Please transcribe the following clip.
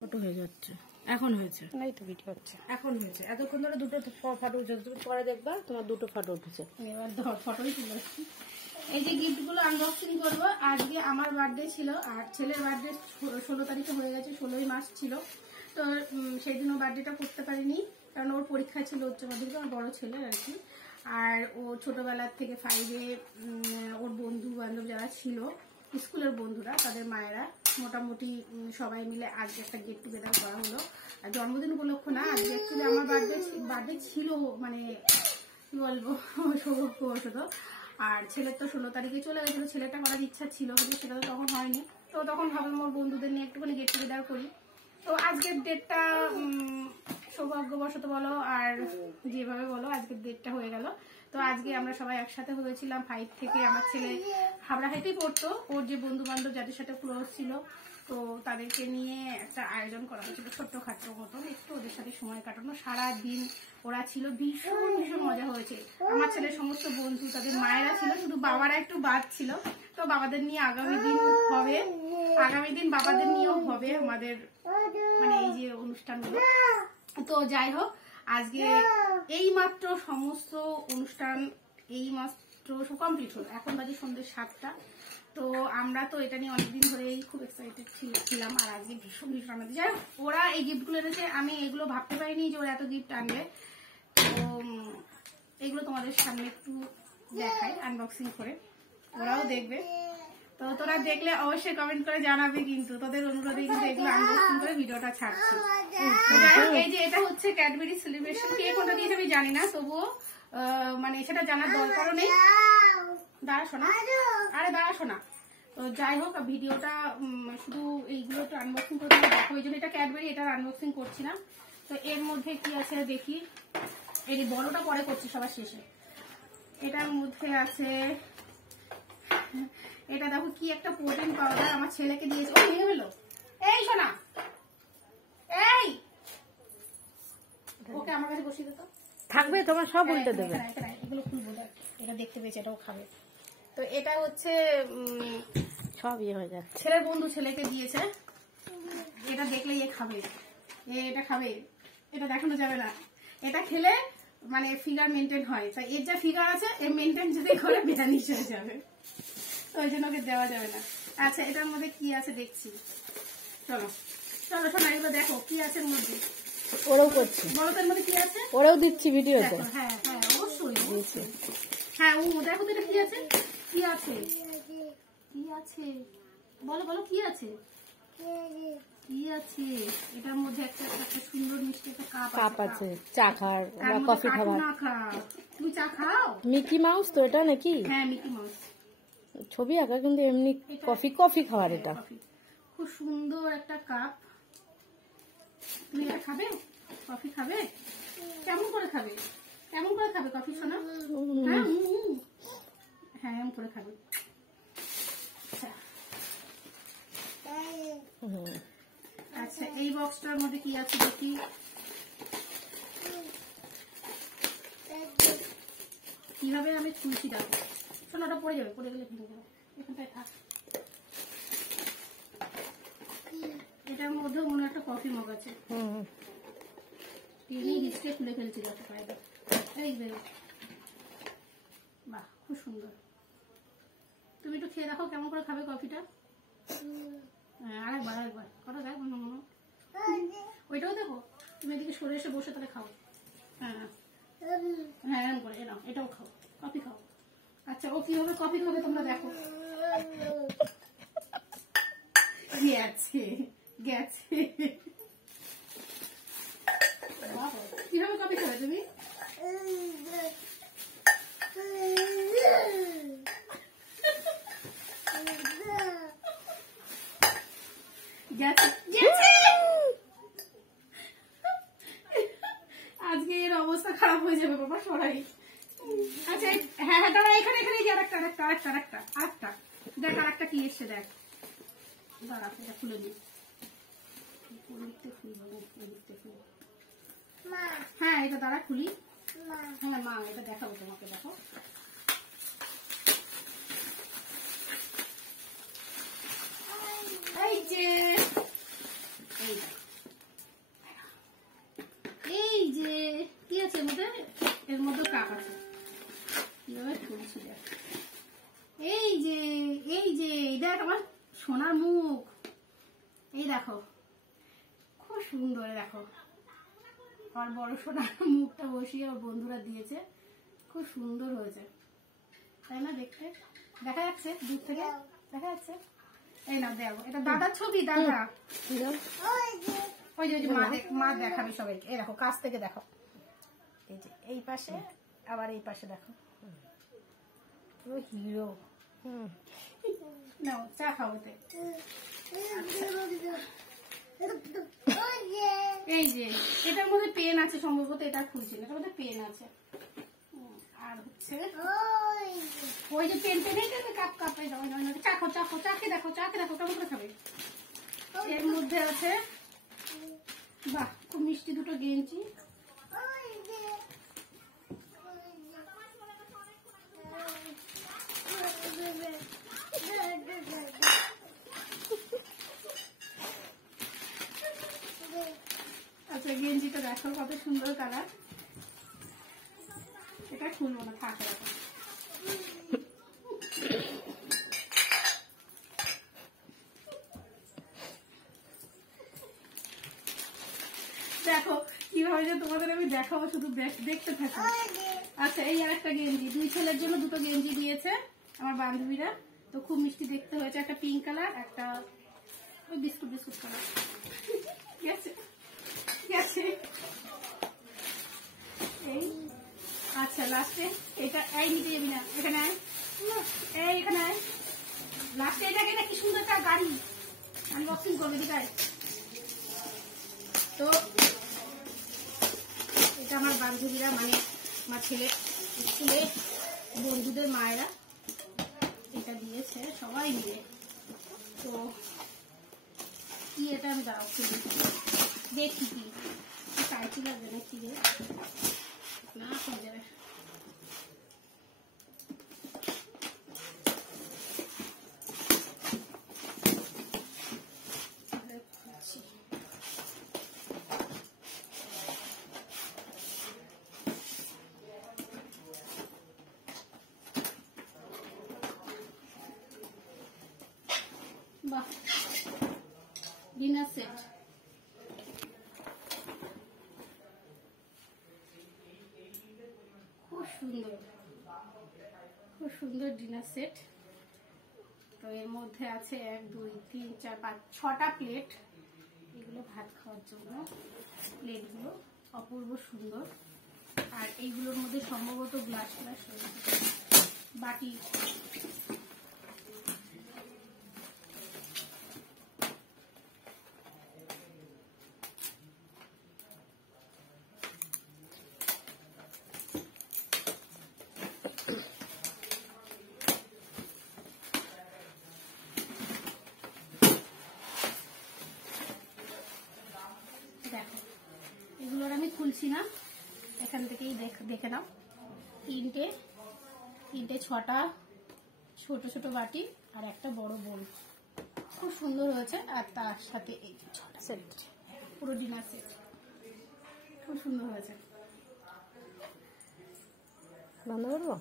Photo হয়ে যাচ্ছে, এখন হয়েছে, নাই তো ভিডিও হচ্ছে, এখন হয়েছে। এতক্ষণ ধরে দুটো ফটো উঠেছে, তুমি পরে দেখবা তোমার দুটো ফটো উঠেছে। এবার ফটোই তুলে আসছি। এই যে গিফটগুলো আনবক্সিং করবো। আজকে আমার বার্থডে ছিল আর ছেলের বার্থডে 16 তারিখে হয়ে গেছে, 16ই মার্চ ছিল। তো সেই দিন ও বার্থডেটা করতে পারিনি, কারণ ওর পরীক্ষা ছিল উচ্চ মাধ্যমিক, আমার বড় ছেলে আর কি। আর ও ছোটোবেলার থেকে 5-এ ওর বন্ধু বান্ধব যারা ছিল, স্কুলের বন্ধুরা, তাদের মায়েরা মোটামুটি সবাই মিলে আজকে একটা গেট টুগেদার করা হলো। আর জন্মদিন উপলক্ষ না, আজকে অ্যাকচুয়ালি আমার বার্থডে ছিল, মানে কি বলবো, সৌভাগ্যবশত। আর ছেলের তো 16 তারিখে চলে গেছিলো, ছেলেটা করার ইচ্ছা ছিল কিন্তু সেটা তো তখন হয়নি। তো তখন ভাবলাম ওর বন্ধুদের নিয়ে একটুখানি গেট টুগেদার করি। তো আজকের ডেটটা সৌভাগ্যবশত বলো আর যেভাবে বলো, আজকের ডেটটা হয়ে গেল। তো আজকে আমরা সবাই একসাথে হয়েছিলাম 5 থেকে। আমার ছেলে হাবড়া হাইতেই পড়তো, ওর যে বন্ধু বান্ধব যাদের সাথে ক্লোজ ছিল, তো তাদেরকে নিয়ে একটা আয়োজন করা হয়েছিল ছোট্টখাটো মতন, একটু ওদের সাথে সময় কাটানো। সারাদিন ওরা ছিল, ভীষণ ভীষণ মজা হয়েছে। আমার ছেলের সমস্ত বন্ধু, তাদের মায়েরা ছিল, শুধু বাবারা একটু বাদ ছিল। তো বাবাদের নিয়ে আগামী দিন বাবাদের নিয়েও হবে আমাদের, মানে এই যে অনুষ্ঠানগুলো। তো যাই হোক, আজকে এই মাত্র সমস্ত অনুষ্ঠান এই মাত্র কমপ্লিট হলো, এখন বাজে সন্ধ্যে 7টা। তো আমরা তো এটা নিয়ে অনেকদিন ধরেই খুব এক্সাইটেড ছিলাম, আর আজকে ভীষণ ভীষণ আমাদের। যাই হোক, ওরা এই গিফটগুলো এনেছে, আমি এগুলো ভাবতে পারিনি যে ওরা এত গিফট আনবে। তো এগুলো তোমাদের সামনে একটু দেখাই আনবক্সিং করে, ওরাও দেখবে। তো তোরা দেখলে অবশ্যই কমেন্ট করে জানাবে, কিন্তু তোদের অনুরোধে কিন্তু এগুলো আনবক্সিং করে ভিডিওটা ছাড়ছি। এই যে এটা হচ্ছে ক্যাডবেরি সেলিব্রেশন, কে কোনটা দিয়েছে আমি জানি না, তবুও মানে সেটা জানার দরকারও নেই। দাঁড়া শোনা। তো যাই হোক, ভিডিওটা শুধু এইগুলো একটু আনবক্সিং করতে দেখো, ওই জন্য এটা ক্যাডবেরি, এটার আনবক্সিং করছি না। তো এর মধ্যে কি আছে দেখি, এই বড়টা পরে করছি সবার শেষে। এটার মধ্যে আছে, এটা দেখো কি একটা প্রোটিন পাউডার, আমার ছেলেকে দিয়েছে। ও নিয়ে হলো, এই শোনা, এই ওকে আমার কাছে বসিয়ে দিত, থাকবে তোমার সব উল্টে দেবে। এগুলো খুলবো, এটা দেখতে পেয়েছে, এটাও খাবে। তো এটা হচ্ছে সব ইয়ে হয়ে যাচ্ছে। ছেলের বন্ধু ছেলেকে দিয়েছে, এটা দেখলে ইয়ে খাবে, এটা খাবে, এটা দেখানো যাবে না। এটা খেলে মানে ফিগার মেনটেন হয়, তাই এর যা ফিগার আছে এর মেনটেন যদি করে বেজানিস হয়ে যাবে, ওই জন্য ওকে দেওয়া যাবে না। আচ্ছা, এটার মধ্যে কি আছে দেখছি, চলো শোনা, এগুলো দেখো কি আছে এর মধ্যে। ওরাও করছে, বলো তো এর মধ্যে কি আছে। ওরাও দিচ্ছি ভিডিওতে। হ্যাঁ অবশ্যই। হ্যাঁ দেখো তো এটা কি আছে, কি আছে বলো কি আছে, কি আছে এটার মধ্যে। একটা সুন্দর মিষ্টি একটা কাপ আছে, চা খাওয়ার, কফি খাবার। তুমি চা খাও? মিকি মাউস তো এটা নাকি? হ্যাঁ মিকি মাউস, ছবি আঁকা, কিন্তু এমনি কফি খাওয়ার। এটা খুব সুন্দর একটা কাপ। তুমি এটা খাবে? কফি খাবে? কেমন করে খাবে কফি শোনা? হ্যাঁ এমন করে খাবে। আচ্ছা, এই বক্সটার মধ্যে কি আছে দেখি। কিভাবে আমি খুলছি দেখো, শোনো, ওটা পড়ে গেলে ভেঙে যাবে, এখানটায় থাক। এটার মধ্যে মনে একটা কফি মগ আছে, ডিসপ্লে খুলে ফেলছি যত পাইবে। এই বেরো, বাহ খুব সুন্দর। তুমি একটু খেয়ে দেখো কেমন করে খাবে কফিটা। আরেকবার কটা দেখ, ওইটাও দেখো। তুমি এদিকে সরে এসে বসে তাহলে খাও। হ্যাঁ এরকম করে নাও, এটাও খাও, কফি খাও। আচ্ছা, ও কিভাবে কফি খাবে তোমরা দেখো। গেছে কিভাবে কফি খাবে তুমি। আজকে এর অবস্থা খারাপ হয়ে যাবে বাবা, সরাই। আচ্ছা হ্যাঁ দাঁড়া, এখানে আরেকটা দেখ, আরেকটা কি এসছে দেখ, দাঁড়া এটা খুলে দিই। হ্যাঁ এটা দাঁড়া খুলি। হ্যাঁ মা, এটা দেখাবো তোমাকে, দেখো। এই যে আছে এর মধ্যে কাপ আছে। কিভাবে খুলছি দেখ। এই যে দেখ আমার সোনার মুখ, এই দেখো খুব সুন্দর। দেখো আমার বড় সোনার মুখটা বসিয়ে ওর বন্ধুরা দিয়েছে, খুব সুন্দর হয়েছে তাই না? দেখতে দেখা যাচ্ছে, দূর থেকে দেখা যাচ্ছে। এই না দেখো, এটা দাদার ছবি। দাদা ওই যে মা দেখাবে সবাইকে। এই দেখো কাছ থেকে দেখো, এই যে এই পাশে আবার এই পাশে দেখো, পুরো হিরো। নাও চা খাওয়াতে। এই যে এটার মধ্যে পেন আছে সম্ভবত, এটা খুলছি না, এটার মধ্যে পেন আছে। আর হচ্ছে ওই যে পেন কাপ কাপে চা খাও, চাকে দেখো কেমন করে খাবে। এর মধ্যে আছে বাহ খুব মিষ্টি দুটো গেঞ্জি। আচ্ছা গেঞ্জিটা দেখো কত সুন্দর কালার। এটা খুলবো না, থাক। দেখো কিভাবে যে তোমাদের আমি দেখাবো, শুধু দেখতে থাকো। আচ্ছা এই আর একটা গেঞ্জি, দুই ছেলের জন্য দুটো গেঞ্জি দিয়েছে আমার বান্ধবীরা। তো খুব মিষ্টি দেখতে হয়েছে, একটা পিঙ্ক কালার, একটা ওই বিস্কুট কালার। গেছে এই। আচ্ছা লাস্টে এটা এই নিতে যাবি না, এখানে আয়, এখানে আয়। লাস্টে এটা কি সুন্দর একটা গাড়ি আনবক্সিং করবে, ঠিক আছে? তো এটা আমার বান্ধবীরা, মানে আমার ছেলে স্কুলে বন্ধুদের মায়েরা এটা দিয়েছে সবাই মিলে। তো কি এটা আমি দাঁড়াও দেখি কি চাইছি লাগবে না, কি না হয়ে যাবে। বাহ ডিনার সেট, খুব সুন্দর ডিনার সেট। তো এর মধ্যে আছে 1 2 3 4 5 6টা প্লেট। এগুলো ভাত খাওয়ার জন্য প্লেটগুলো অপূর্ব সুন্দর। আর এইগুলোর মধ্যে সম্ভবত গ্লাস বাটি। দেখো এগুলোর আমি খুলছি না, এখান থেকেই দেখে নাও। তিনটে 6টা ছোট ছোট বাটি আর একটা বড় বোল, খুব সুন্দর হয়েছে। আর তার সাথে এই 6টা সেট, পুরো ডিনার সেট খুব সুন্দর হয়েছে। বন্ধ করবো।